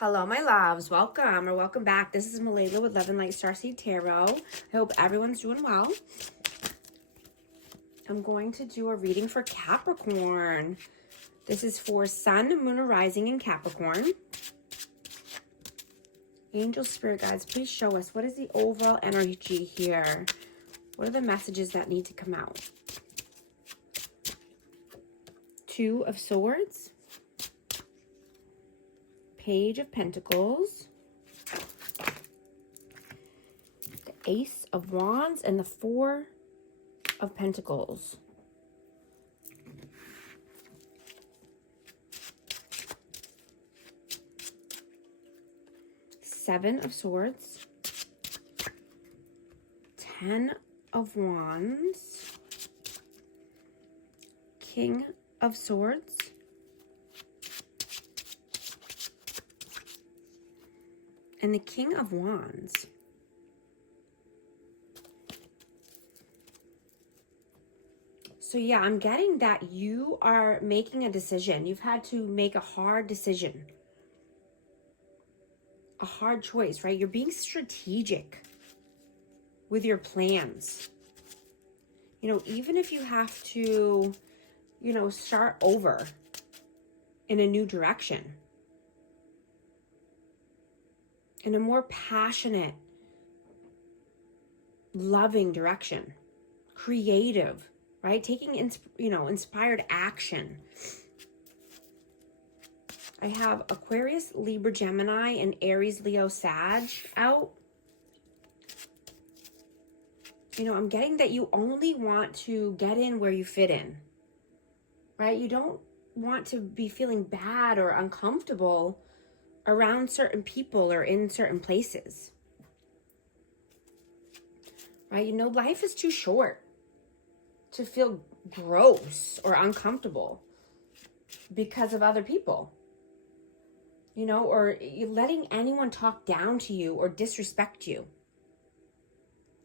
Hello, my loves. Welcome or welcome back. This is Malayla with Love and Light Starseed Tarot. I hope everyone's doing well. I'm going to do a reading for Capricorn. This is for Sun, Moon, or Rising in Capricorn. Angel Spirit Guides, please show us, what is the overall energy here? What are the messages that need to come out? Two of Swords. Page of Pentacles. The Ace of Wands and the Four of Pentacles. Seven of Swords. 10 of Wands. King of Swords. And the King of Wands. So yeah, I'm getting that you are making a decision. You've had to make a hard decision. A hard choice, right? You're being strategic with your plans. You know, even if you have to, you know, start over in a new direction. In a more passionate, loving direction. Creative, right? Taking, inspired action. I have Aquarius, Libra, Gemini, and Aries, Leo, Sag out. You know, I'm getting that you only want to get in where you fit in, right? You don't want to be feeling bad or uncomfortable around certain people or in certain places, right? You know, life is too short to feel gross or uncomfortable because of other people. You know, or letting anyone talk down to you or disrespect you,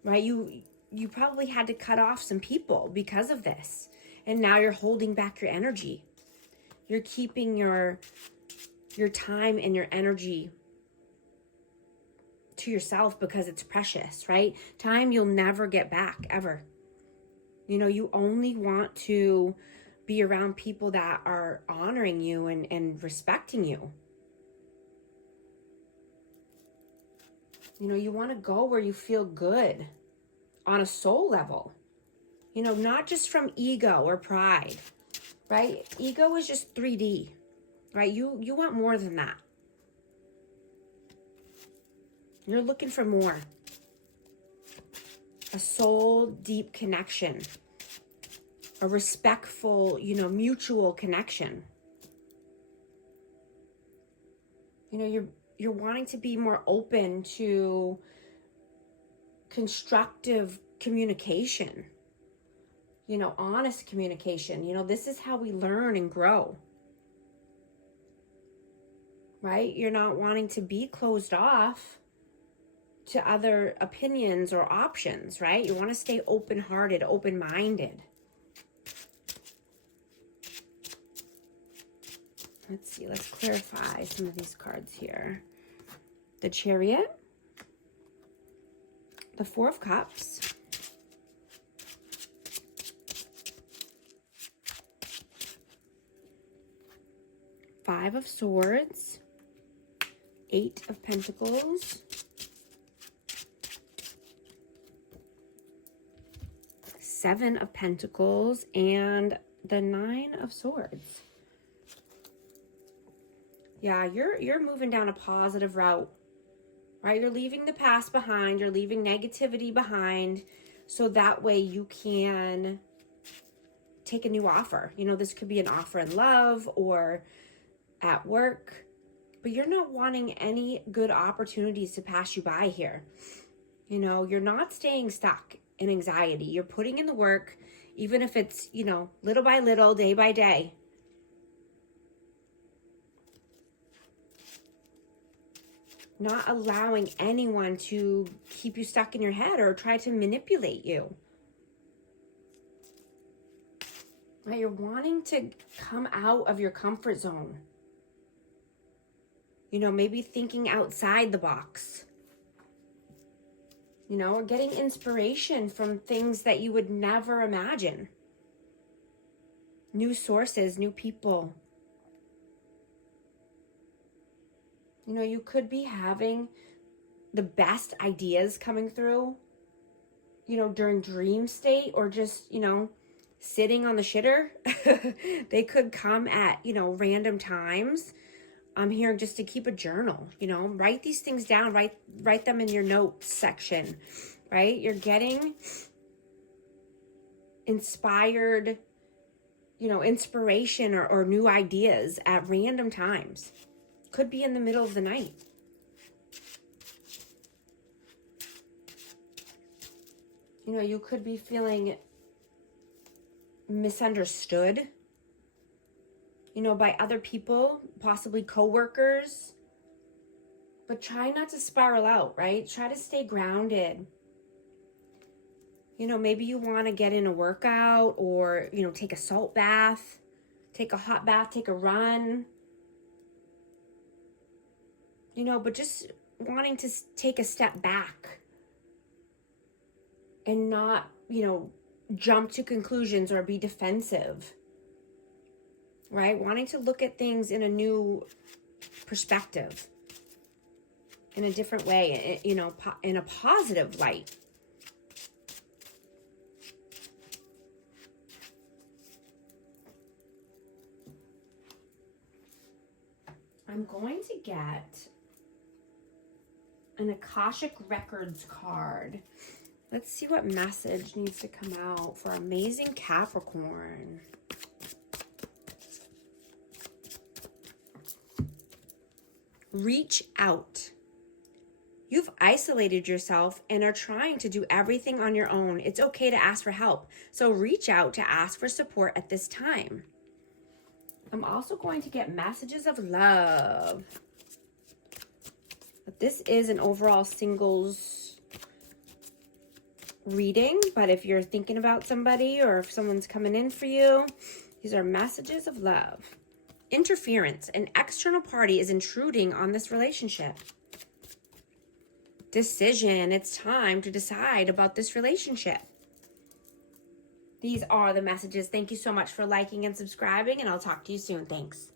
right? You probably had to cut off some people because of this. And now you're holding back your energy. You're keeping your time and your energy to yourself because it's precious, right? Time you'll never get back, ever. You know, you only want to be around people that are honoring you and respecting you. You know, you want to go where you feel good on a soul level. You know, not just from ego or pride, right? Ego is just 3D, right? You want more than that. You're looking for more. A soul deep connection. A respectful, you know, mutual connection. You know, you're wanting to be more open to constructive communication, you know, honest communication. You know, this is how we learn and grow, right? You're not wanting to be closed off to other opinions or options, right? You want to stay open-hearted, open-minded. Let's see, let's clarify some of these cards here. The Chariot, the Four of Cups, Five of Swords, Eight of Pentacles, Seven of Pentacles, and the Nine of Swords. Yeah, you're moving down a positive route, right? You're leaving the past behind. You're leaving negativity behind so that way you can take a new offer. You know, this could be an offer in love or at work, but you're not wanting any good opportunities to pass you by here. You know, you're not staying stuck in anxiety. You're putting in the work, even if it's, you know, little by little, day by day. Not allowing anyone to keep you stuck in your head or try to manipulate you. Right? You're wanting to come out of your comfort zone. You know, maybe thinking outside the box. You know, or getting inspiration from things that you would never imagine. New sources, new people. You know, you could be having the best ideas coming through, you know, during dream state, or just, you know, sitting on the shitter. They could come at, you know, random times. I'm here just to keep a journal, you know, write these things down, write them in your notes section, right? You're getting inspired, you know, inspiration or new ideas at random times. Could be in the middle of the night. You know, you could be feeling misunderstood, you know, by other people, possibly coworkers. But try not to spiral out, right? Try to stay grounded. You know, maybe you want to get in a workout, or, you know, take a salt bath, take a hot bath, take a run. You know, but just wanting to take a step back and not, you know, jump to conclusions or be defensive, right? Wanting to look at things in a new perspective, in a different way, you know, in a positive light. I'm going to get an Akashic Records card. Let's see what message needs to come out for amazing Capricorn. Reach out. You've isolated yourself and are trying to do everything on your own. It's okay to ask for help. So reach out to ask for support at this time. I'm also going to get messages of love. But this is an overall singles reading, but if you're thinking about somebody or if someone's coming in for you, these are messages of love. Interference. An external party is intruding on this relationship. Decision. It's time to decide about this relationship. These are the messages. Thank you so much for liking and subscribing, and I'll talk to you soon. Thanks.